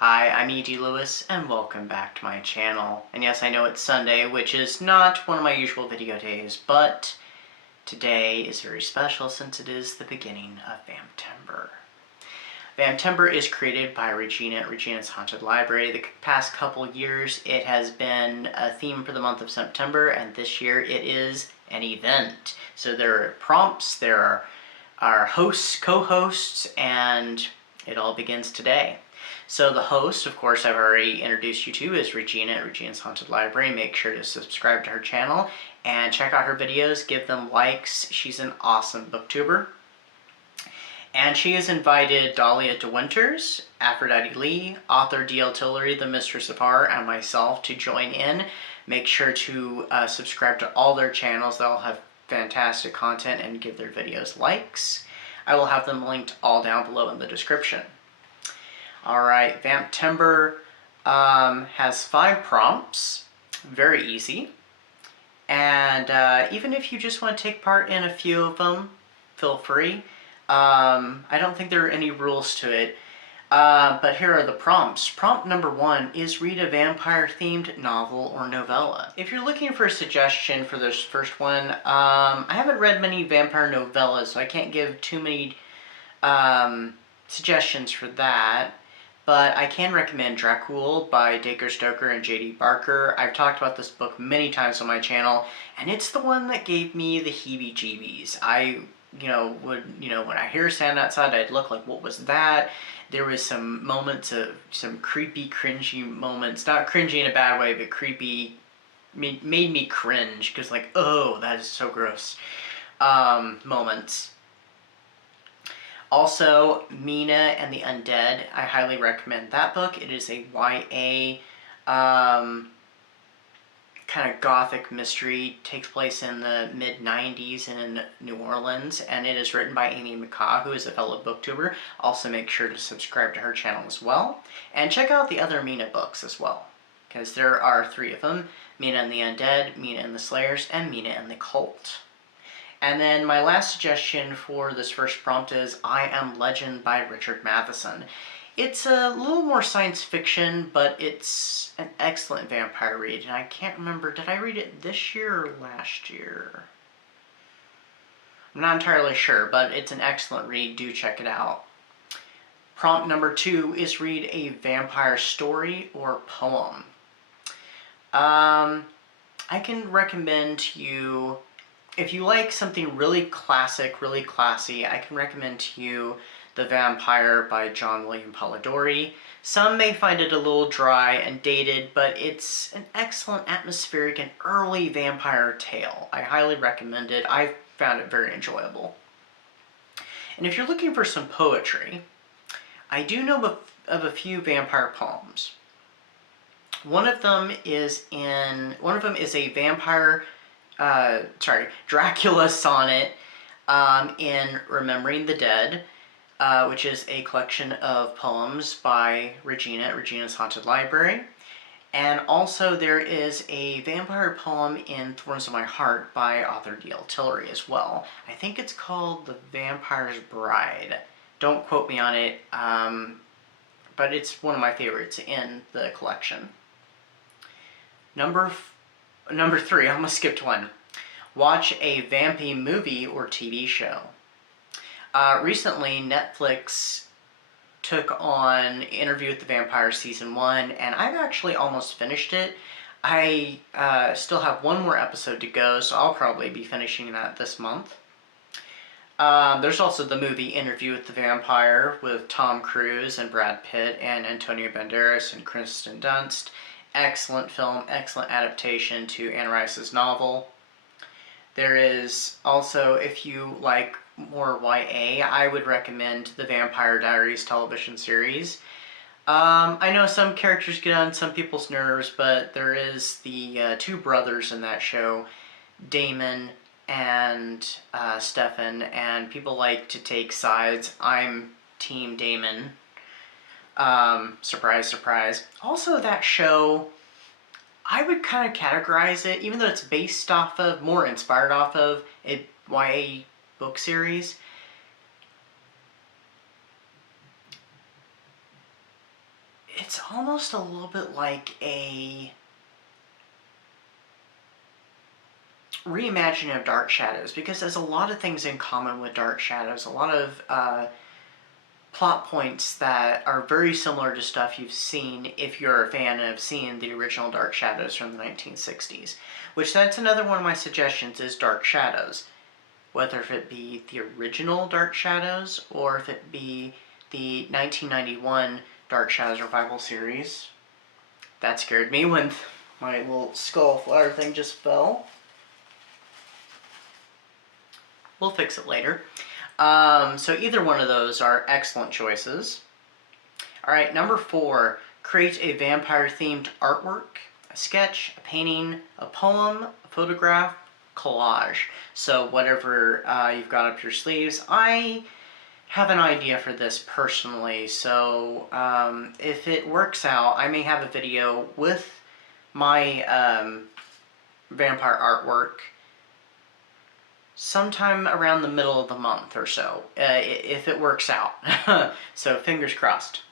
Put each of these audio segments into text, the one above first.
Hi, I'm E.D. Lewis, and welcome back to my channel. And yes, I know it's Sunday, which is not one of my usual video days, but today is very special since it is the beginning of Vamptember. Vamptember is created by Regina at Regina's Haunted Library. The past couple years, it has been a theme for the month of September, and this year it is an event. So there are prompts, there are hosts, co-hosts, and it all begins today. So the host, of course, I've already introduced you to, is Regina at Regina's Haunted Library. Make sure to subscribe to her channel and check out her videos, give them likes. She's an awesome booktuber. And she has invited Dahlia de Winters, Aphrodite Lee, author D.L. Tillery, the Mistress of Horror, and myself to join in. Make sure to subscribe to all their channels. They'll have fantastic content and give their videos likes. I will have them linked all down below in the description. Alright, Vamptember has 5 prompts, very easy, and even if you just want to take part in a few of them, feel free. I don't think there are any rules to it, but here are the prompts. Prompt number 1 is read a vampire-themed novel or novella. If you're looking for a suggestion for this first one, I haven't read many vampire novellas, so I can't give too many suggestions for that. But I can recommend Dracul by Dacre Stoker and J.D. Barker. I've talked about this book many times on my channel, and it's the one that gave me the heebie-jeebies. When I hear sound outside, I'd look like, what was that? There was some moments of some creepy, cringy moments. Not cringy in a bad way, but creepy. Made me cringe, because like, oh, that is so gross. Moments. Also, Mina and the Undead, I highly recommend that book. It is a YA kind of gothic mystery. It takes place in the mid-90s in New Orleans, and it is written by Amy McCaw, who is a fellow booktuber. Also make sure to subscribe to her channel as well. And check out the other Mina books as well, because there are 3 of them. Mina and the Undead, Mina and the Slayers, and Mina and the Cult. And then my last suggestion for this first prompt is I Am Legend by Richard Matheson. It's a little more science fiction, but it's an excellent vampire read. And I can't remember, did I read it this year or last year? I'm not entirely sure, but it's an excellent read. Do check it out. Prompt number 2 is read a vampire story or poem. I can recommend to you, if you like something really classic, really classy, I can recommend to you The Vampire by John William Polidori. Some may find it a little dry and dated, but it's an excellent atmospheric and early vampire tale. I highly recommend it. I found it very enjoyable. And if you're looking for some poetry, I do know of a few vampire poems. One of them is a vampire Dracula sonnet in Remembering the Dead, which is a collection of poems by Regina at Regina's Haunted Library. And also there is a vampire poem in Thorns of My Heart by author D.L. Tillery as well. I think it's called The Vampire's Bride. Don't quote me on it, but it's one of my favorites in the collection. Number 3, I almost skipped one. Watch a vampy movie or TV show. Recently, Netflix took on Interview with the Vampire Season 1, and I've actually almost finished it. I still have one more episode to go, so I'll probably be finishing that this month. There's also the movie Interview with the Vampire with Tom Cruise and Brad Pitt and Antonio Banderas and Kristen Dunst. Excellent film, excellent adaptation to Anne Rice's novel. There is also, if you like more YA, I would recommend the Vampire Diaries television series. I know some characters get on some people's nerves, but there is the 2 brothers in that show, Damon and Stefan, and people like to take sides. I'm Team Damon. Surprise, surprise. Also, that show, I would kind of categorize it, even though it's based off of, more inspired off of, a YA book series. it's almost a little bit like a reimagining of Dark Shadows, because there's a lot of things in common with Dark Shadows, a lot of plot points that are very similar to stuff you've seen if you're a fan of seeing the original Dark Shadows from the 1960s. Which, that's another one of my suggestions, is Dark Shadows. Whether if it be the original Dark Shadows, or if it be the 1991 Dark Shadows Revival series. That scared me when my little skull flower thing just fell. We'll fix it later. So either one of those are excellent choices. Alright, number 4, create a vampire-themed artwork, a sketch, a painting, a poem, a photograph, collage. So whatever you've got up your sleeves. I have an idea for this personally, so if it works out, I may have a video with my vampire artwork sometime around the middle of the month or so, if it works out. So fingers crossed.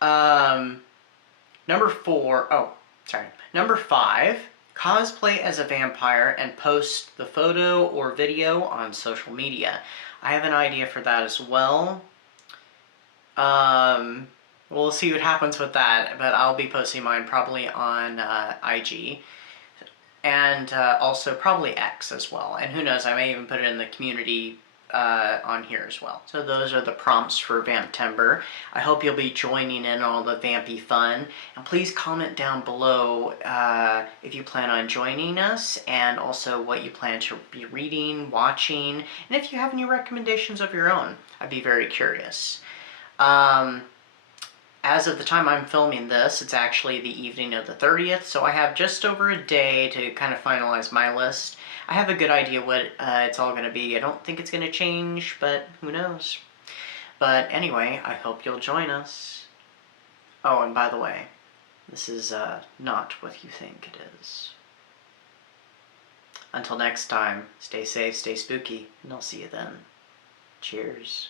Number 5, cosplay as a vampire and post the photo or video on social media. I have an idea for that as well. We'll see what happens with that, but I'll be posting mine probably on IG. And also probably X as well. And who knows, I may even put it in the community on here as well. So those are the prompts for Vamptember. I hope you'll be joining in all the vampy fun. And please comment down below if you plan on joining us, and also what you plan to be reading, watching, and if you have any recommendations of your own. I'd be very curious. As of the time I'm filming this, it's actually the evening of the 30th, so I have just over a day to kind of finalize my list. I have a good idea what it's all going to be. I don't think it's going to change, but who knows. But anyway, I hope you'll join us. Oh, and by the way, this is not what you think it is. Until next time, stay safe, stay spooky, and I'll see you then. Cheers.